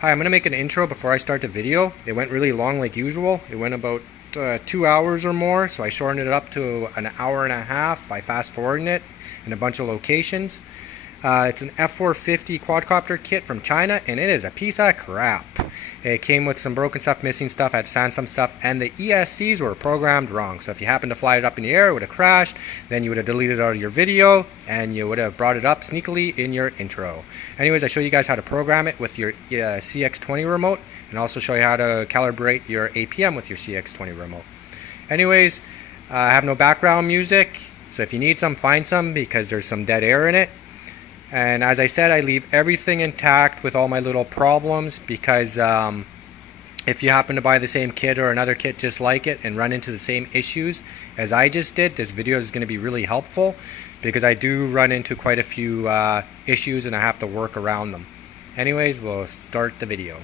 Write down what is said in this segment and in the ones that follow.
Hi, I'm going to make an intro before I start the video. It went really long like usual. It went about 2 hours or more, so I shortened it up to an hour and a half by fast forwarding it in a bunch of locations. It's an F450 Quadcopter kit from China, and it is a piece of crap. It came with some broken stuff, missing stuff, had to sand some stuff, and the ESCs were programmed wrong. So if you happened to fly it up in the air, it would have crashed, then you would have deleted it out of your video, and you would have brought it up sneakily in your intro. Anyways, I show you guys how to program it with your cx20 remote, and also show you how to calibrate your APM with your cx20 remote. Anyways, I have no background music, so if you need some, find some, because there's some dead air in it. And as I said, I leave everything intact with all my little problems because if you happen to buy the same kit or another kit just like it and run into the same issues as I just did, this video is going to be really helpful because I do run into quite a few issues and I have to work around them. Anyways, we'll start the video.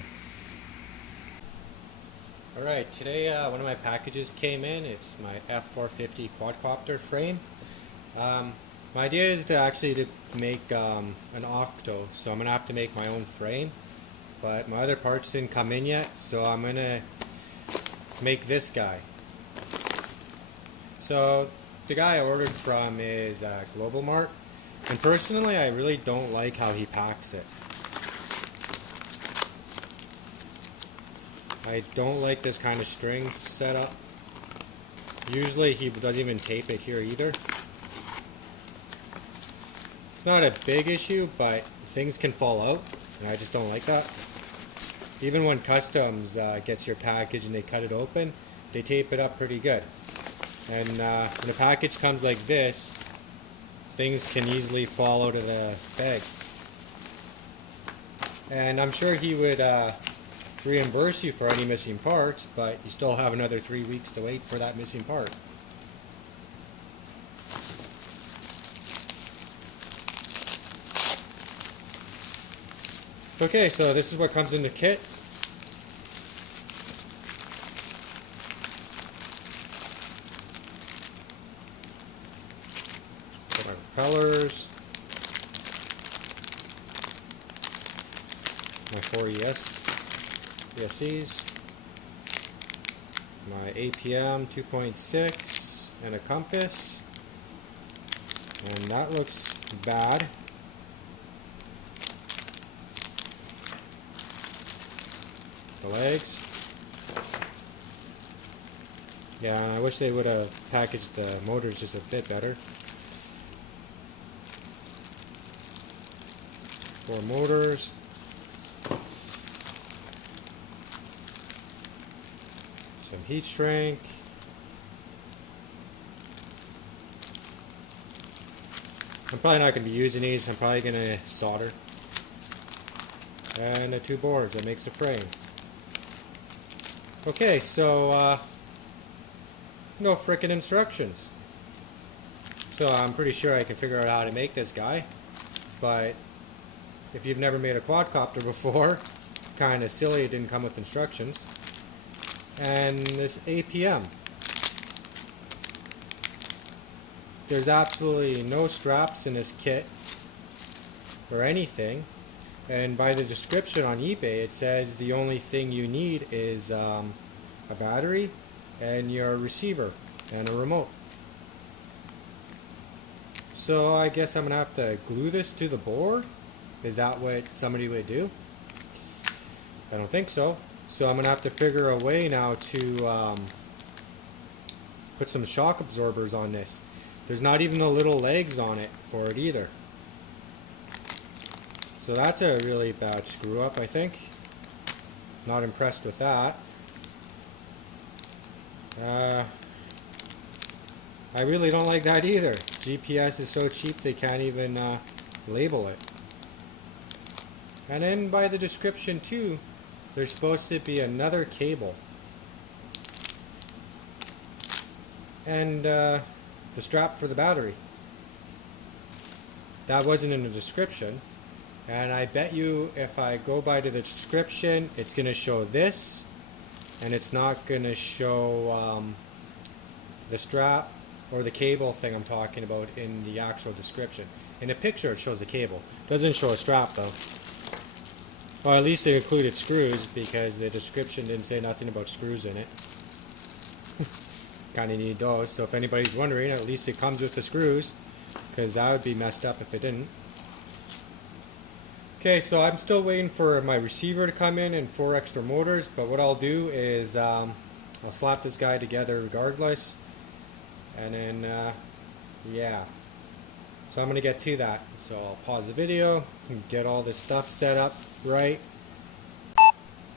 Alright, today one of my packages came in. It's my F450 Quadcopter Frame. My idea is to make an octo, so I'm going to have to make my own frame, but my other parts didn't come in yet, so I'm going to make this guy. So the guy I ordered from is Global Mart, and personally I really don't like how he packs it. I don't like this kind of string setup. Usually he doesn't even tape it here either. Not a big issue, but things can fall out, and I just don't like that. Even when Customs gets your package and they cut it open, they tape it up pretty good. And when a package comes like this, things can easily fall out of the bag. And I'm sure he would reimburse you for any missing parts, but you still have another 3 weeks to wait for that missing part. Okay, so this is what comes in the kit. Got my propellers, my 4 ESCs, my APM 2.6, and a compass. And that looks bad. The legs. Yeah, I wish they would have packaged the motors just a bit better. 4 motors. Some heat shrink. I'm probably not going to be using these. I'm probably going to solder. And the 2 boards that makes a frame. Okay, so no frickin' instructions. So I'm pretty sure I can figure out how to make this guy, but if you've never made a quadcopter before, kind of silly it didn't come with instructions. And this APM. There's absolutely no straps in this kit or anything. And by the description on eBay, it says the only thing you need is a battery and your receiver and a remote. So I guess I'm going to have to glue this to the board. Is that what somebody would do? I don't think so. So I'm going to have to figure a way now to put some shock absorbers on this. There's not even the little legs on it for it either. So that's a really bad screw up, I think. Not impressed with that. I really don't like that either. GPS is so cheap they can't even label it. And then by the description too, there's supposed to be another cable. And the strap for the battery. That wasn't in the description. And I bet you if I go by to the description, it's going to show this, and it's not going to show the strap or the cable thing I'm talking about in the actual description. In the picture it shows the cable. Doesn't show a strap though. Well, at least it included screws because the description didn't say nothing about screws in it. Kind of need those, so if anybody's wondering, at least it comes with the screws, because that would be messed up if it didn't. Okay, so I'm still waiting for my receiver to come in and 4 extra motors, but what I'll do is I'll slap this guy together regardless, and then yeah, so I'm gonna get to that. So I'll pause the video and get all this stuff set up right.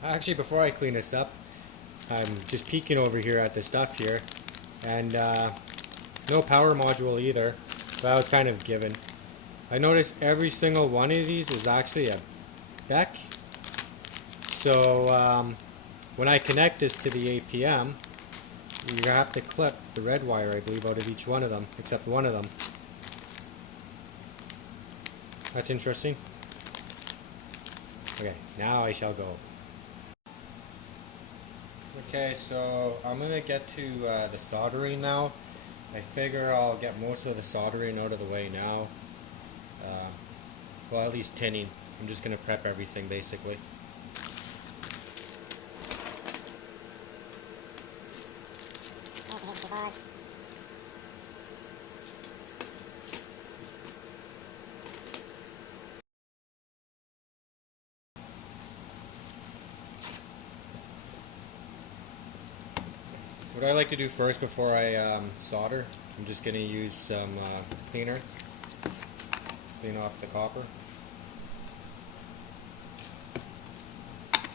Actually, before I clean this up, I'm just peeking over here at the stuff here, and no power module either. That was kind of given. I noticed every single one of these is actually a Beck. So when I connect this to the APM, you have to clip the red wire, I believe, out of each one of them, except one of them. That's interesting. Okay, now I shall go. Okay, so I'm going to get to the soldering now. I figure I'll get most of the soldering out of the way now. Well, at least tinning. I'm just going to prep everything basically. What I like to do first before I solder, I'm just going to use some cleaner, clean off the copper,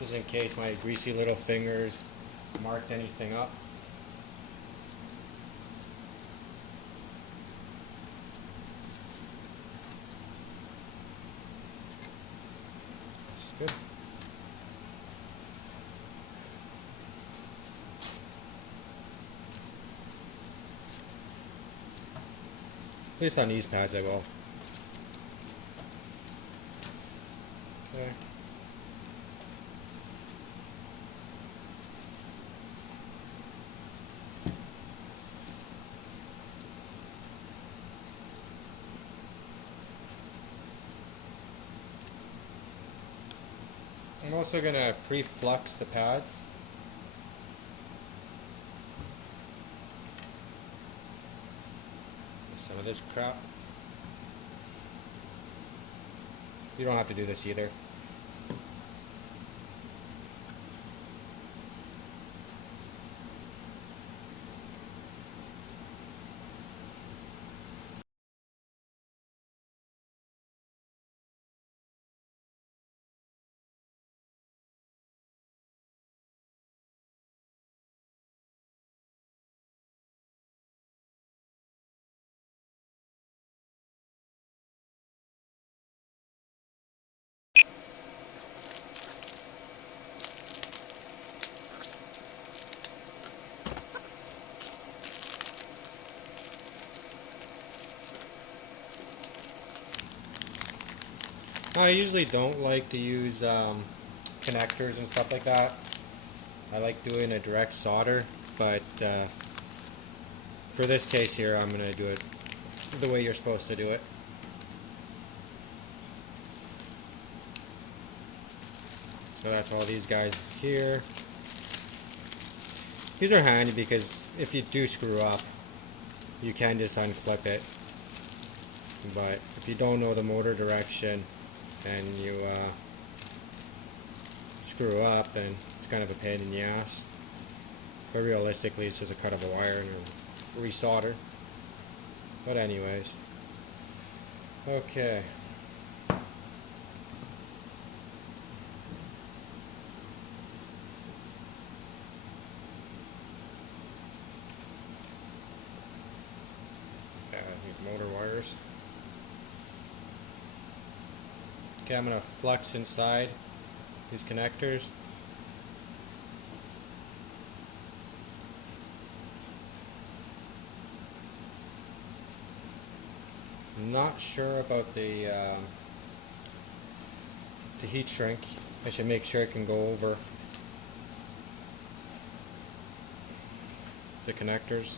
just in case my greasy little fingers marked anything up. It's good. At least on these pads I will. Okay. I'm also going to pre-flux the pads. Some of this crap. You don't have to do this either. I usually don't like to use connectors and stuff like that. I like doing a direct solder, but for this case here, I'm going to do it the way you're supposed to do it. So that's all these guys here. These are handy because if you do screw up, you can just unclip it. But if you don't know the motor direction and you screw up, then it's kind of a pain in the ass. But realistically, it's just a cut of a wire and a resolder. But anyways, okay. Motor wires. Okay, I'm going to flux inside these connectors. I'm not sure about the heat shrink. I should make sure it can go over the connectors,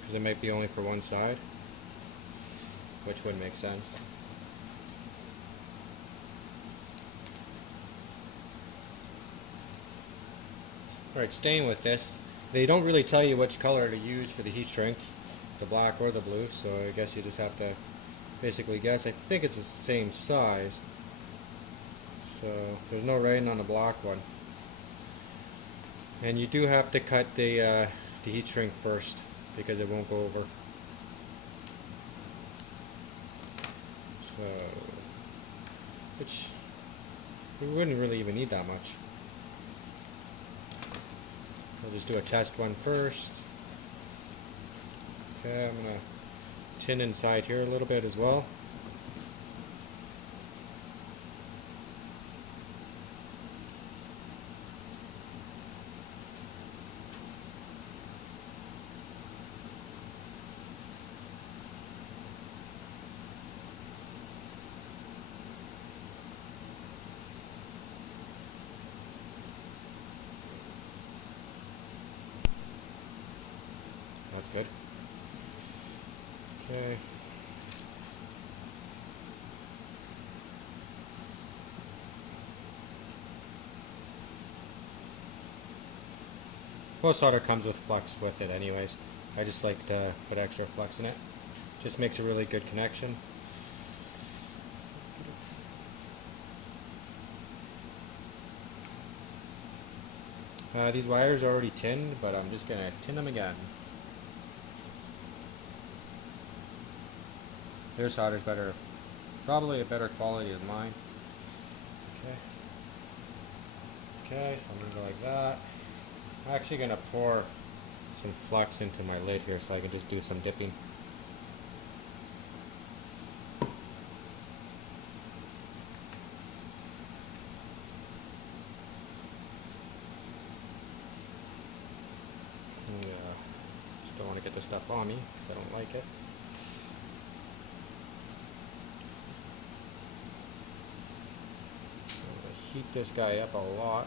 because it might be only for one side, which would make sense. Alright, staying with this, they don't really tell you which color to use for the heat shrink, the black or the blue, so I guess you just have to basically guess. I think it's the same size, so there's no writing on the black one. And you do have to cut the heat shrink first because it won't go over. So, which we wouldn't really even need that much. We'll just do a test one first. Okay, I'm going to tin inside here a little bit as well. That's good. Okay. Most solder comes with flux with it anyways. I just like to put extra flux in it. Just makes a really good connection. These wires are already tinned, but I'm just going to tin them again. Their solder's better, probably a better quality than mine. Okay. Okay, so I'm going to go like that. I'm actually going to pour some flux into my lid here so I can just do some dipping. Just don't want to get this stuff on me because I don't like it. Heat this guy up a lot.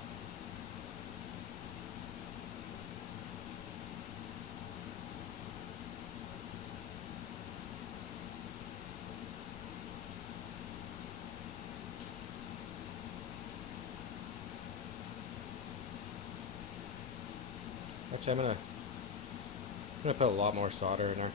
Actually, I'm gonna put a lot more solder in there.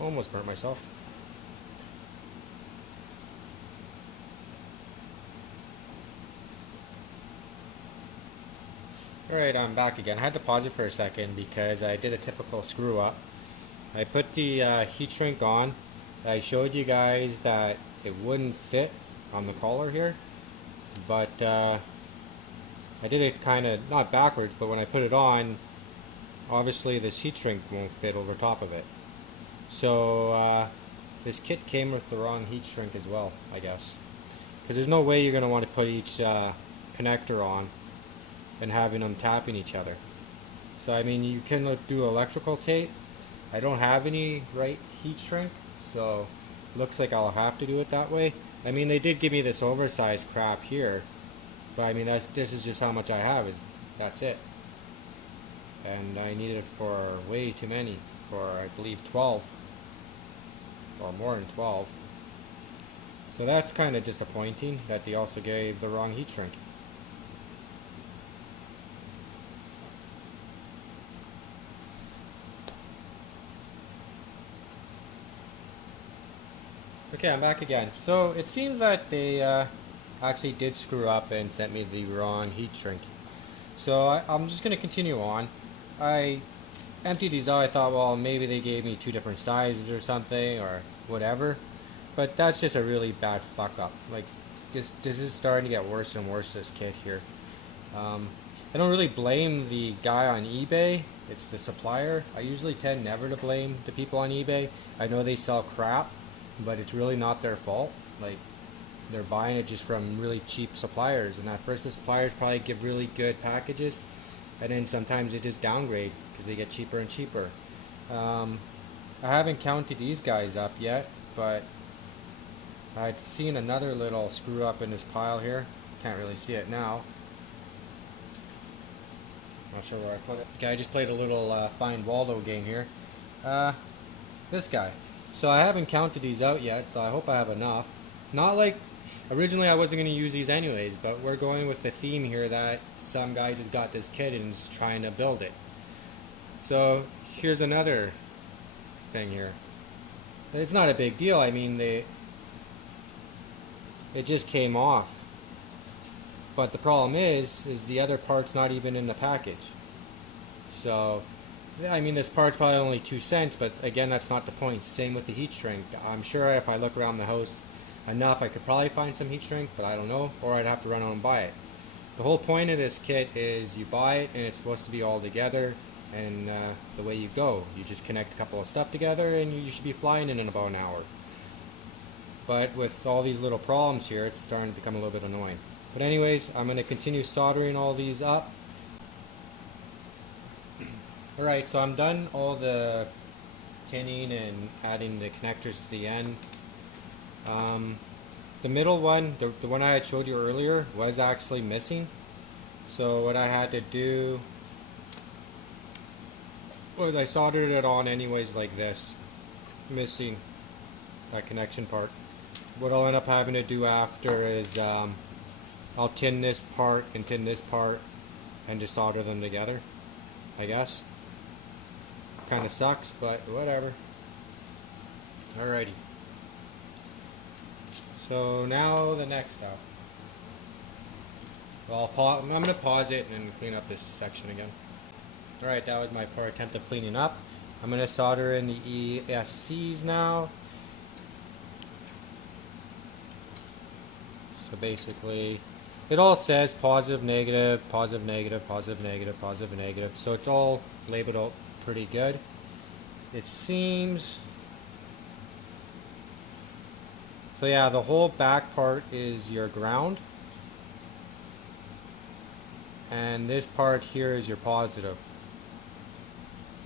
Almost burnt myself. Alright, I'm back again. I had to pause it for a second because I did a typical screw up. I put the heat shrink on. I showed you guys that it wouldn't fit on the collar here, but I did it kind of not backwards, but when I put it on, obviously this heat shrink won't fit over top of it. So this kit came with the wrong heat shrink as well, I guess, because there's no way you're going to want to put each connector on and having them tapping each other. So I mean, you can do electrical tape. I don't have any right heat shrink, so looks like I'll have to do it that way. I mean, they did give me this oversized crap here, but I mean, this is just how much I have. That's it. And I needed it for way too many, for I believe 12. Or more than 12. So that's kind of disappointing that they also gave the wrong heat shrink. Okay, I'm back again. So it seems that they actually did screw up and sent me the wrong heat shrink. So I'm just going to continue on. I emptied these out. I thought, well, maybe they gave me two different sizes or something or whatever, but that's just a really bad fuck up. Like, this is starting to get worse and worse, this kit here. I don't really blame the guy on eBay. It's the supplier. I usually tend never to blame the people on eBay. I know they sell crap, but it's really not their fault. Like, they're buying it just from really cheap suppliers, and at first the suppliers probably give really good packages, and then sometimes they just downgrade because they get cheaper and cheaper. I haven't counted these guys up yet, but I'd seen another little screw up in this pile here. Can't really see it now. Not sure where I put it. Okay, I just played a little Find Waldo game here. This guy. So I haven't counted these out yet, so I hope I have enough. Not like, originally I wasn't going to use these anyways, but we're going with the theme here that some guy just got this kit and is trying to build it. So here's another thing here. It's not a big deal. I mean, it just came off. But the problem is the other part's not even in the package. So, I mean, this part's probably only 2 cents, but again, that's not the point. Same with the heat shrink. I'm sure if I look around the house enough, I could probably find some heat shrink, but I don't know, or I'd have to run out and buy it. The whole point of this kit is you buy it and it's supposed to be all together, and the way you go, you just connect a couple of stuff together and you should be flying in about an hour. But with all these little problems here, it's starting to become a little bit annoying. But anyways, I'm going to continue soldering all these up. Alright, so I'm done all the tinning and adding the connectors to the end. The middle one, the one I had showed you earlier, was actually missing. So what I had to do was I soldered it on anyways like this, missing that connection part. What I'll end up having to do after is I'll tin this part and tin this part and just solder them together, I guess. Kind of sucks, but whatever. Alrighty. So now the next step. Well, I'm going to pause it and clean up this section again. Alright, that was my poor attempt of cleaning up. I'm going to solder in the ESCs now. So basically, it all says positive, negative, positive, negative, positive, negative, positive, negative. So it's all labeled out pretty good. It seems. So yeah, the whole back part is your ground. And this part here is your positive.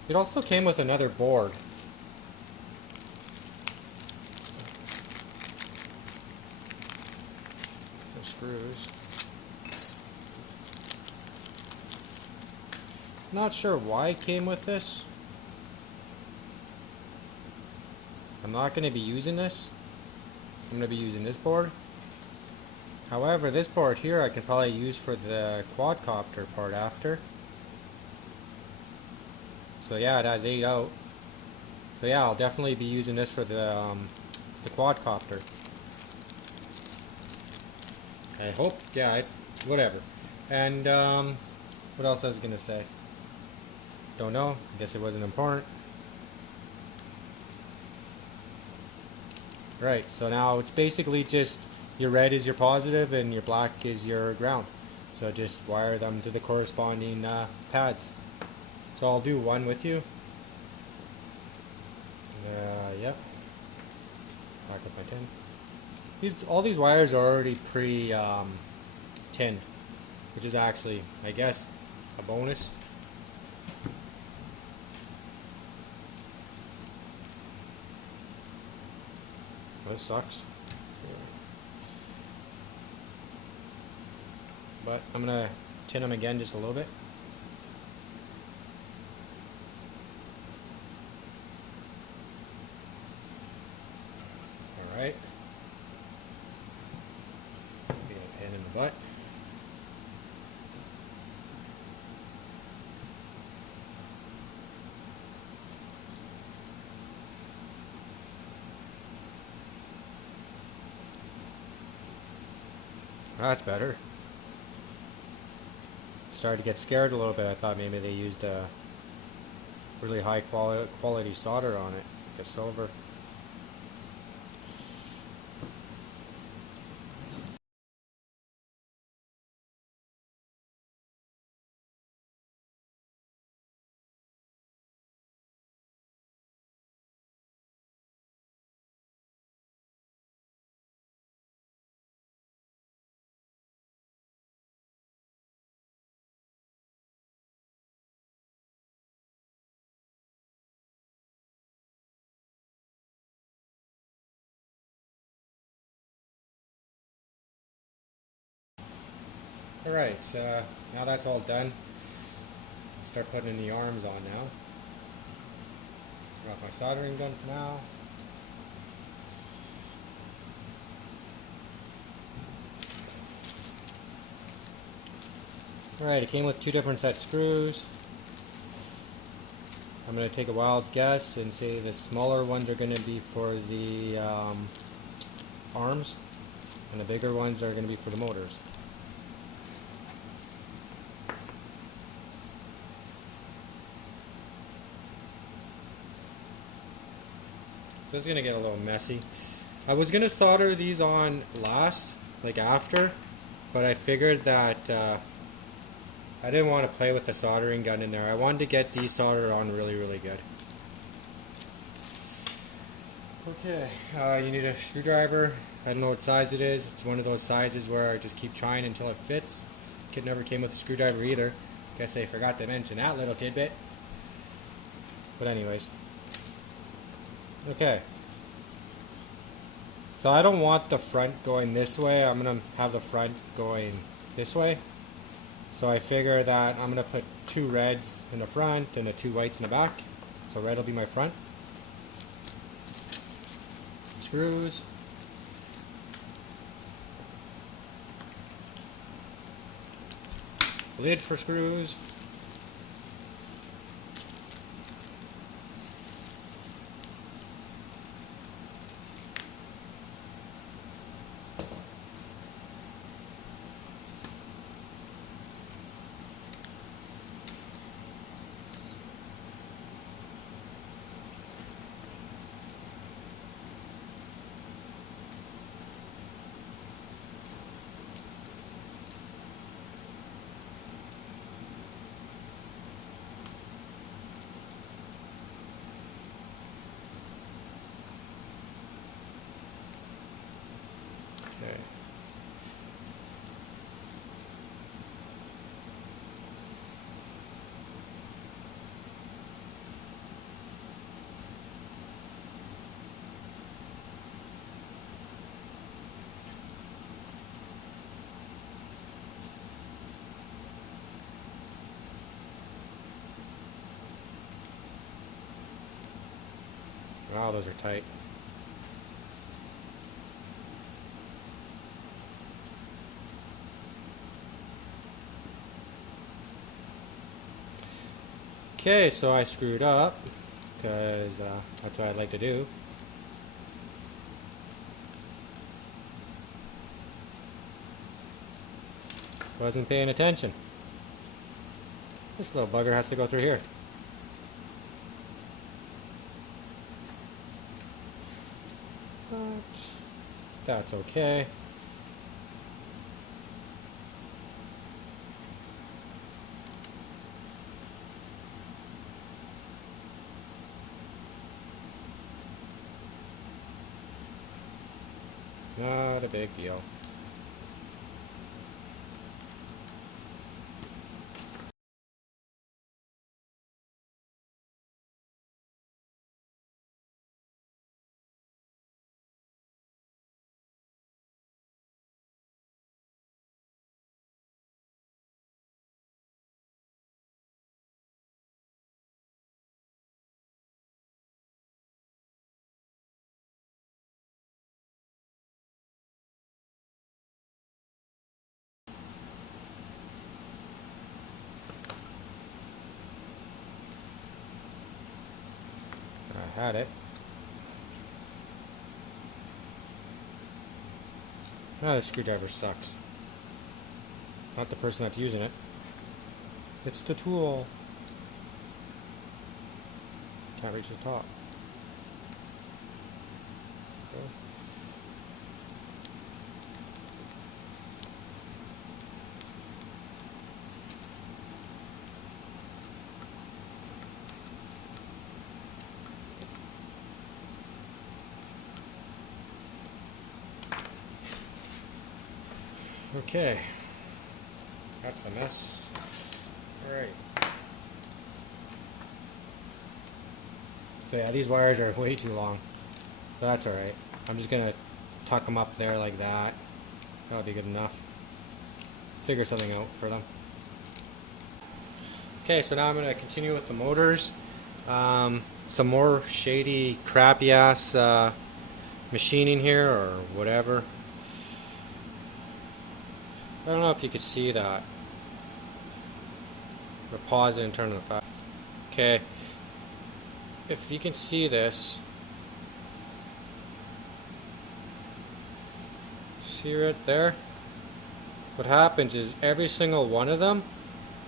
It also came with another board. The screws. Not sure why it came with this. I'm not going to be using this. I'm going to be using this board. However, this board here I can probably use for the quadcopter part after. So yeah, it has 8 out. So yeah, I'll definitely be using this for the quadcopter. I hope, yeah, whatever. And what else I was going to say? Don't know. I guess it wasn't important. Right, so now it's basically just your red is your positive and your black is your ground. So just wire them to the corresponding pads. So I'll do one with you. Yep. Back up my tin. All these wires are already pre-tinned, which is actually, I guess, a bonus. This sucks. But I'm going to tin them again just a little bit. Alright. Get a pin in the butt. That's better. Started to get scared a little bit. I thought maybe they used a really high quality solder on it, like a silver. Alright, so now that's all done. Start putting the arms on now. Got my soldering done for now. Alright, it came with 2 different set screws. I'm going to take a wild guess and say the smaller ones are going to be for the arms, and the bigger ones are going to be for the motors. This is going to get a little messy. I was going to solder these on last, like after, but I figured that I didn't want to play with the soldering gun in there. I wanted to get these soldered on really, really good. Okay, you need a screwdriver. I don't know what size it is. It's one of those sizes where I just keep trying until it fits. Kit never came with a screwdriver either. Guess they forgot to mention that little tidbit. But anyways. Okay. So I don't want the front going this way. I'm going to have the front going this way. So I figure that I'm going to put 2 reds in the front and the 2 whites in the back. So red will be my front. Screws. Lid for screws. Okay. Wow, those are tight. Okay, so I screwed up because that's what I'd like to do. Wasn't paying attention. This little bugger has to go through here. But that's okay. Not a big deal. I had it. Oh, the screwdriver sucks. Not the person that's using it. It's the tool. Can't reach the top. Okay, that's a mess. Alright. So yeah, these wires are way too long. But that's alright. I'm just going to tuck them up there like that. That'll be good enough. figure something out for them. Okay, so now I'm going to continue with the motors. Some more shady, crappy ass machining here or whatever. I don't know if you could see that. Or pause it and turn it back. Okay, if you can see this, see right there? What happens is every single one of them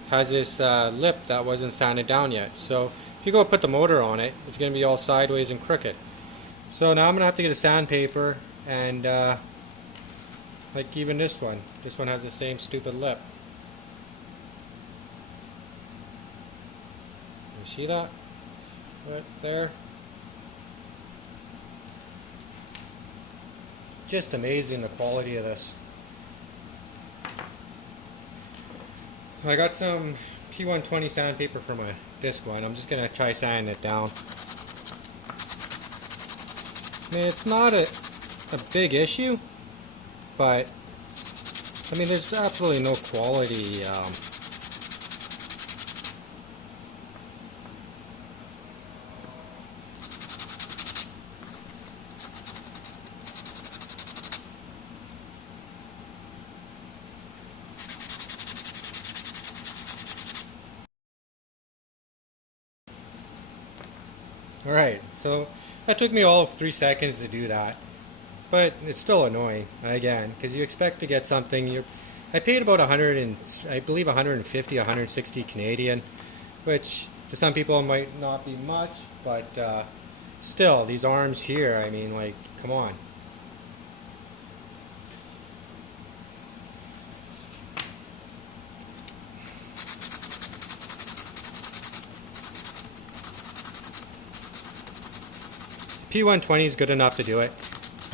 has this lip that wasn't sanded down yet. So if you go put the motor on it, it's going to be all sideways and crooked. So now I'm going to have to get a sandpaper and like even this one has the same stupid lip. You see that? Right there. Just amazing the quality of this. I got some P120 sandpaper for this one. I'm just going to try sanding it down. I mean, it's not a big issue, but I mean, there's absolutely no quality Alright, so that took me all of 3 seconds to do that, but it's still annoying, again, because you expect to get something. I paid about 100 and I believe 150, 160 Canadian, which to some people might not be much, but still, these arms here, I mean, like, come on. P120 is good enough to do it.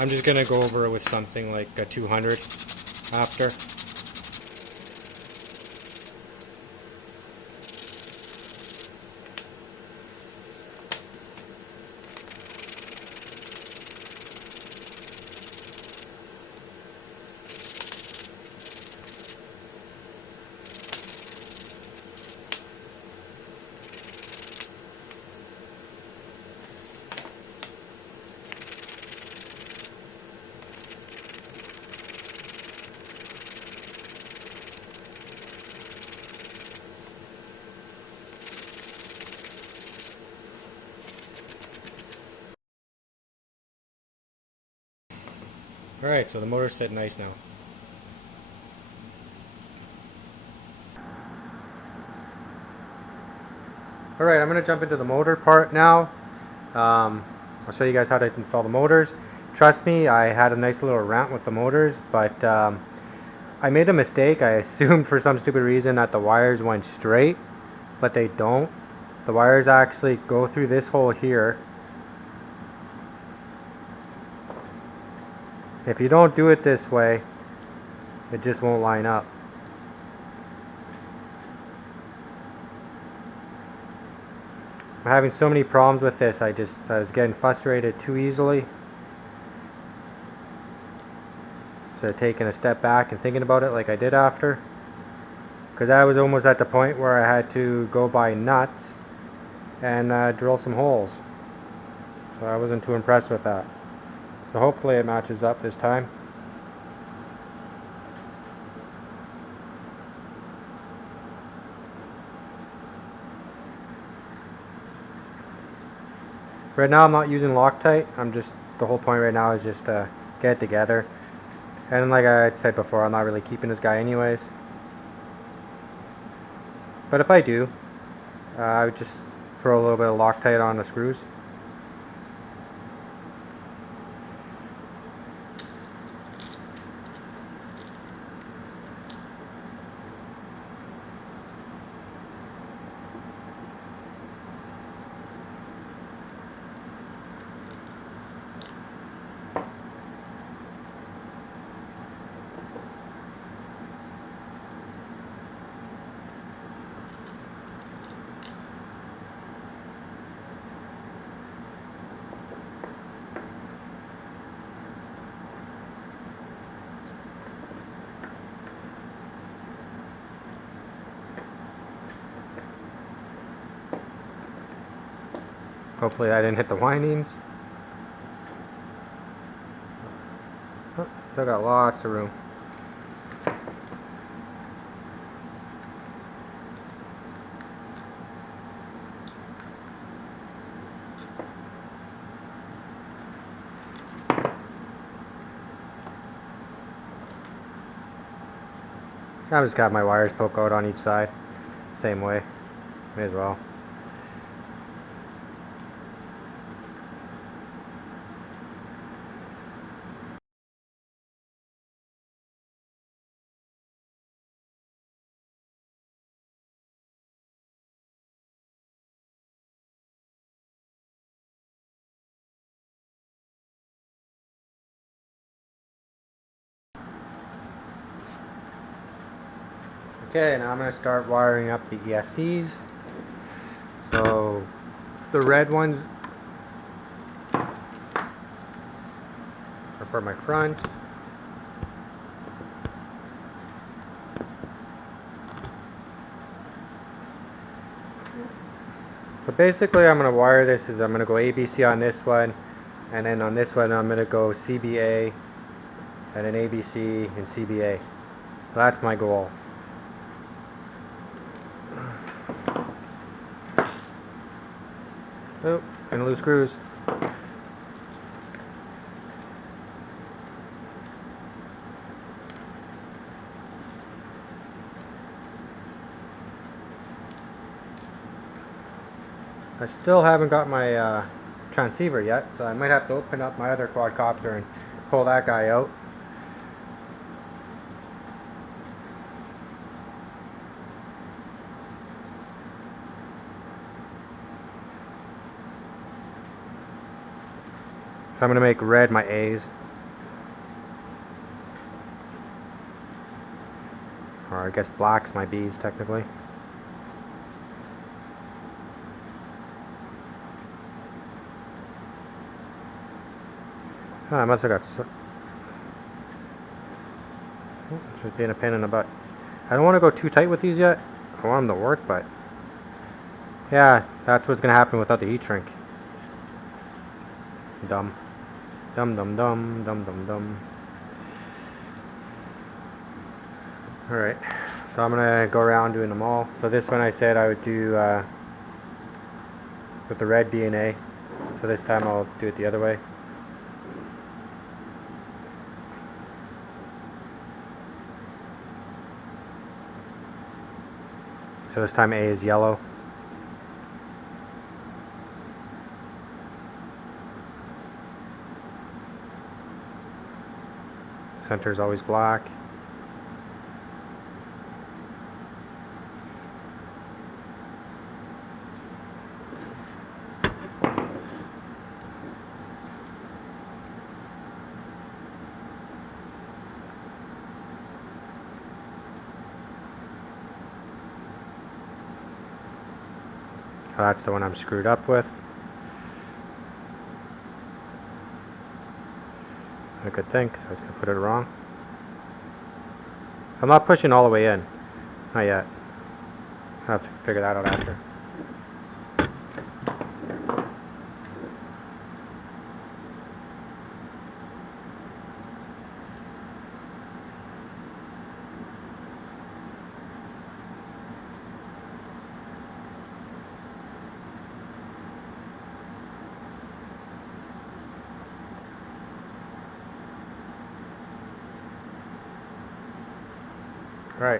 I'm just going to go over it with something like a 200 after. Alright, so the motor's set nice now. Alright, I'm going to jump into the motor part now. I'll show you guys how to install the motors. Trust me, I had a nice little rant with the motors, but I made a mistake. I assumed for some stupid reason that the wires went straight, but they don't. The wires actually go through this hole here. If you don't do it this way, it just won't line up. I'm having so many problems with this, I was getting frustrated too easily. So taking a step back and thinking about it like I did after. Because I was almost at the point where I had to go buy nuts and drill some holes. So I wasn't too impressed with that. So hopefully it matches up this time. Right now I'm not using Loctite. The whole point right now is just to get it together. And like I said before, I'm not really keeping this guy anyways. But if I do, I would just throw a little bit of Loctite on the screws. Hopefully I didn't hit the windings. Oh, still got lots of room. I've just got my wires poke out on each side. Same way. May as well. Okay, now I'm going to start wiring up the ESCs. So the red ones are for my front. So basically I'm going to wire this as I'm going to go ABC on this one, and then on this one I'm going to go CBA, and then ABC and CBA. So that's my goal. Oh, gonna lose screws. I still haven't got my transceiver yet, so I might have to open up my other quadcopter and pull that guy out. So I'm going to make red my A's. Or I guess black's my B's technically. Oh, I must have got just being a pain in the butt. I don't want to go too tight with these yet. I want them to work, but yeah, that's what's going to happen without the heat shrink. Dumb. Dum dum dum dum dum dum. Alright, so I'm gonna go around doing them all. So this one I said I would do with the red B and A. So this time I'll do it the other way. So this time A is yellow. Center is always black. So that's the one I'm screwed up with. I could think, so I was going to put it wrong. I'm not pushing all the way in. Not yet. I'll have to figure that out after.